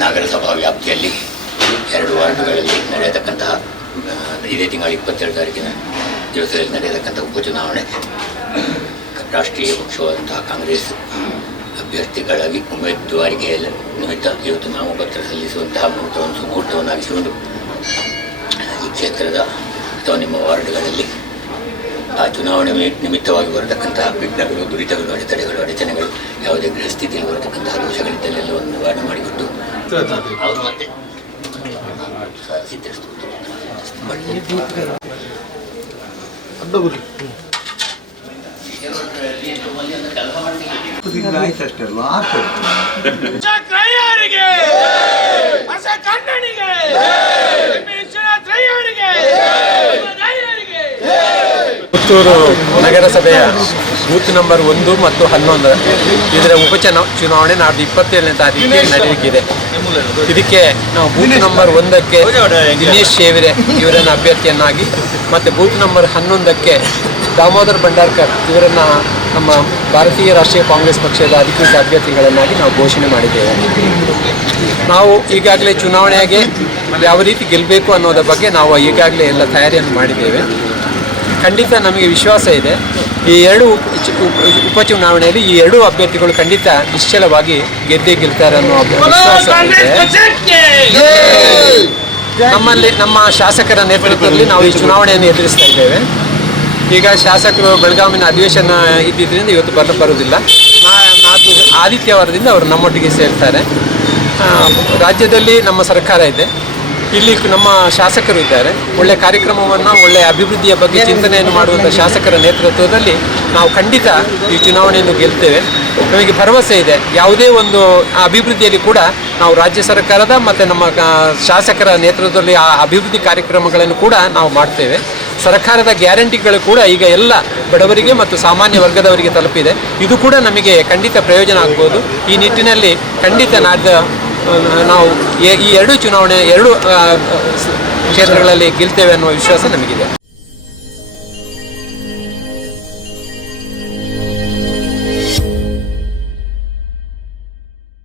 ನಗರಸಭಾ ವ್ಯಾಪ್ತಿಯಲ್ಲಿ ಎರಡು ವಾರ್ಡ್ಗಳಲ್ಲಿ ನಡೆಯತಕ್ಕಂತಹ ಇದೇ ತಿಂಗಳ ಇಪ್ಪತ್ತೆರಡು ತಾರೀಕಿನ ದಿವಸದಲ್ಲಿ ನಡೆಯತಕ್ಕಂಥ ಉಪಚುನಾವಣೆ. ರಾಷ್ಟ್ರೀಯ ಪಕ್ಷವಾದಂತಹ ಕಾಂಗ್ರೆಸ್ ಅಭ್ಯರ್ಥಿಗಳಾಗಿ ಉಮೇದುವಾರಿಕೆ ನಿಮಿತ್ತ ಇವತ್ತು ನಾಮಪತ್ರ ಸಲ್ಲಿಸುವಂತಹ ಮುಹೂರ್ತವನ್ನು ಮುಹೂರ್ತವನ್ನಾಗಿಸಿಕೊಂಡು ಈ ಕ್ಷೇತ್ರದ ಅಥವಾ ನಿಮ್ಮ ವಾರ್ಡ್ಗಳಲ್ಲಿ ಆ ಚುನಾವಣೆ ನಿಮಿತ್ತವಾಗಿ ಬರತಕ್ಕಂತಹ ವಿಘ್ನಗಳು ದುರಿತಗಳು, ಅಡೆತಡೆಗಳು, ಅಡಚಣೆಗಳು ಯಾವುದೇ ಗೃಹ ಸ್ಥಿತಿಯಲ್ಲಿ ಅವರು ಮತ್ತೆ ಆಯ್ತಷ್ಟೇ ಅಲ್ವಾ ಆಗ್ತದೆ ಪುತ್ತೂರು ನಗರಸಭೆಯ ಬೂತ್ ನಂಬರ್ ಒಂದು ಮತ್ತು ಹನ್ನೊಂದು. ಇದರ ಉಪಚುನಾ ಚುನಾವಣೆ ನಾಡ್ದು ಇಪ್ಪತ್ತೇಳನೇ ತಾರೀಕಿಗೆ ನಡೆಯಲಿಕ್ಕಿದೆ ಇದಕ್ಕೆ ನಾವು ಬೂತ್ ನಂಬರ್ ಒಂದಕ್ಕೆ ದಿನೇಶ್ ಶೇವಿರೆ ಇವರನ್ನು ಅಭ್ಯರ್ಥಿಯನ್ನಾಗಿ ಮತ್ತು ಬೂತ್ ನಂಬರ್ ಹನ್ನೊಂದಕ್ಕೆ ದಾಮೋದರ್ ಭಂಡಾರ್ಕರ್ ಇವರನ್ನು ನಮ್ಮ ಭಾರತೀಯ ರಾಷ್ಟ್ರೀಯ ಕಾಂಗ್ರೆಸ್ ಪಕ್ಷದ ಅಧಿಕೃತ ಅಭ್ಯರ್ಥಿಗಳನ್ನಾಗಿ ನಾವು ಘೋಷಣೆ ಮಾಡಿದ್ದೇವೆ. ನಾವು ಈಗಾಗಲೇ ಚುನಾವಣೆಗೆ ಯಾವ ರೀತಿ ಗೆಲ್ಲಬೇಕು ಅನ್ನೋದ್ರ ಬಗ್ಗೆ ನಾವು ಈಗಾಗಲೇ ಎಲ್ಲ ತಯಾರಿಯನ್ನು ಮಾಡಿದ್ದೇವೆ. ಖಂಡಿತ ನಮಗೆ ವಿಶ್ವಾಸ ಇದೆ. ಈ ಎರಡು ಉಪ- ಉಪ- ಉಪಚುನಾವಣೆಯಲ್ಲಿ ಈ ಎರಡೂ ಅಭ್ಯರ್ಥಿಗಳು ಖಂಡಿತ ನಿಶ್ಚಲವಾಗಿ ಗೆದ್ದೇ ಗೆಲ್ತಾರೆ ಅನ್ನೋ ವಿಶ್ವಾಸ ಇದೆ. ನಮ್ಮಲ್ಲಿ ನಮ್ಮ ಶಾಸಕರ ನೇತೃತ್ವದಲ್ಲಿ ನಾವು ಈ ಚುನಾವಣೆಯನ್ನು ಎದುರಿಸ್ತಾ ಇದ್ದೇವೆ. ಈಗ ಶಾಸಕರು ಬೆಳಗಾವಿನ ಅಧಿವೇಶನ ಇದ್ದಿದ್ದರಿಂದ ಇವತ್ತು ಬರ ಬರುವುದಿಲ್ಲ. ನಾಲ್ಕು ಆದಿತ್ಯವಾರದಿಂದ ಅವರು ನಮ್ಮೊಟ್ಟಿಗೆ ಸೇರ್ತಾರೆ. ರಾಜ್ಯದಲ್ಲಿ ನಮ್ಮ ಸರ್ಕಾರ ಇದೆ. ಇಲ್ಲಿ ನಮ್ಮ ಶಾಸಕರು ಇದ್ದಾರೆ. ಒಳ್ಳೆ ಕಾರ್ಯಕ್ರಮವನ್ನು, ಒಳ್ಳೆ ಅಭಿವೃದ್ಧಿಯ ಬಗ್ಗೆ ಚಿಂತನೆಯನ್ನು ಮಾಡುವಂಥ ಶಾಸಕರ ನೇತೃತ್ವದಲ್ಲಿ ನಾವು ಖಂಡಿತ ಈ ಚುನಾವಣೆಯನ್ನು ಗೆಲ್ತೇವೆ. ನಮಗೆ ಭರವಸೆ ಇದೆ. ಯಾವುದೇ ಒಂದು ಅಭಿವೃದ್ಧಿಯಲ್ಲಿ ಕೂಡ ನಾವು ರಾಜ್ಯ ಸರ್ಕಾರದ ಮತ್ತು ನಮ್ಮ ಶಾಸಕರ ನೇತೃತ್ವದಲ್ಲಿ ಆ ಅಭಿವೃದ್ಧಿ ಕಾರ್ಯಕ್ರಮಗಳನ್ನು ಕೂಡ ನಾವು ಮಾಡ್ತೇವೆ. ಸರ್ಕಾರದ ಗ್ಯಾರಂಟಿಗಳು ಕೂಡ ಈಗ ಎಲ್ಲ ಬಡವರಿಗೆ ಮತ್ತು ಸಾಮಾನ್ಯ ವರ್ಗದವರಿಗೆ ತಲುಪಿದೆ. ಇದು ಕೂಡ ನಮಗೆ ಖಂಡಿತ ಪ್ರಯೋಜನ ಆಗ್ಬೋದು. ಈ ನಿಟ್ಟಿನಲ್ಲಿ ಖಂಡಿತ ನಾಡ್ದ ನಾವು ಈ ಎರಡು ಚುನಾವಣೆ ಎರಡು ಕ್ಷೇತ್ರಗಳಲ್ಲಿ ಗೆಲ್ತೇವೆ ಅನ್ನುವ ವಿಶ್ವಾಸ ನಮಗಿದೆ.